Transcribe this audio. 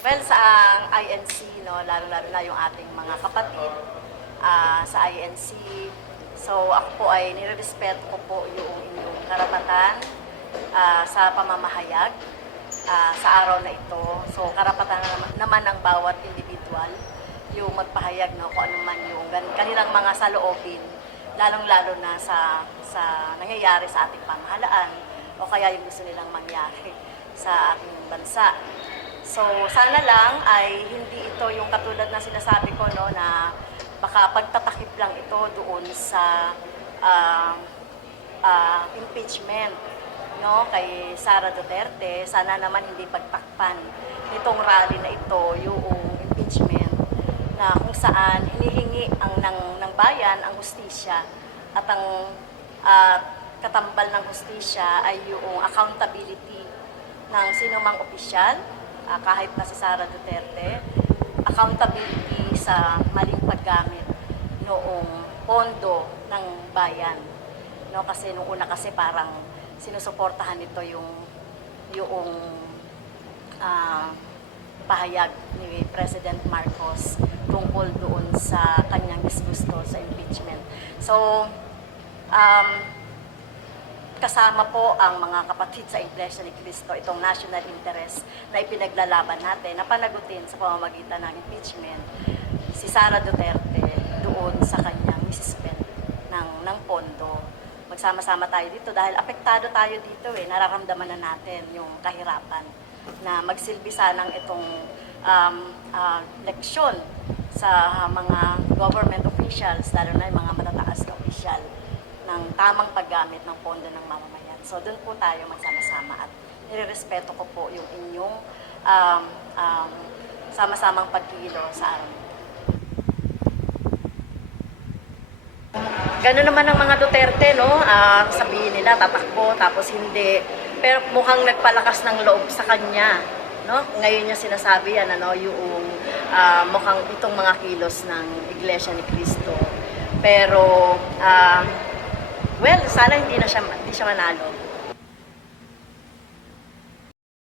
Well, sa ang INC, no, lalo-lalo na yung ating mga kapatid ah, sa INC. So, ako po ay nirerespeto ko po yung inyong karapatan ah, sa pamamahayag ah, sa araw na ito. So, karapatan naman, ng bawat individual yung magpahayag no, kung ano man yung kanilang mga saloobin, lalong-lalo na sa, sa nangyayari sa ating pamahalaan o kaya yung gusto nilang mangyari sa ating bansa. So, sana lang ay hindi ito yung katulad na sinasabi ko, no, na baka pagtatakip lang ito doon sa ah, ah, impeachment no, kay Sara Duterte. Sana naman hindi pagtakpan nitong rally na ito yung impeachment na kung saan hinihingi ang ng, ng bayan ang hustisya at ang ah, katambal ng hustisya ay yung accountability ng sinumang opisyal, ah, kahit na si Sara Duterte, accountability sa maling paggamit noong pondo ng bayan. No, kasi nung una kasi parang sinusuportahan nito yung yung ah, pahayag ni President Marcos tungkol doon sa kanyang disgusto sa impeachment. So, um, kasama po ang mga kapatid sa Iglesia ni Cristo, itong national interest na ipinaglalaban natin na panagutin sa pamamagitan ng impeachment si Sara Duterte doon sa kanyang isispend ng, ng pondo. Magsama-sama tayo dito dahil apektado tayo dito eh, nararamdaman na natin yung kahirapan na magsilbi sanang itong um, ah, leksyon sa mga government officials, lalo na yung mga matataas tamang paggamit ng pondo ng mamamayan. So doon po tayo magsama-sama at nirerespeto ko po yung inyong um, um, sama-samang pagkilo sa araw. Ganun naman ang mga Duterte, no? Ah, sabihin nila tatakbo tapos hindi. Pero mukhang nagpalakas ng loob sa kanya, no? Ngayon niya sinasabi yan, ano, yung ah, mukhang itong mga kilos ng Iglesia ni Cristo. Pero, ah, well, sana hindi na siya, hindi siya manalo.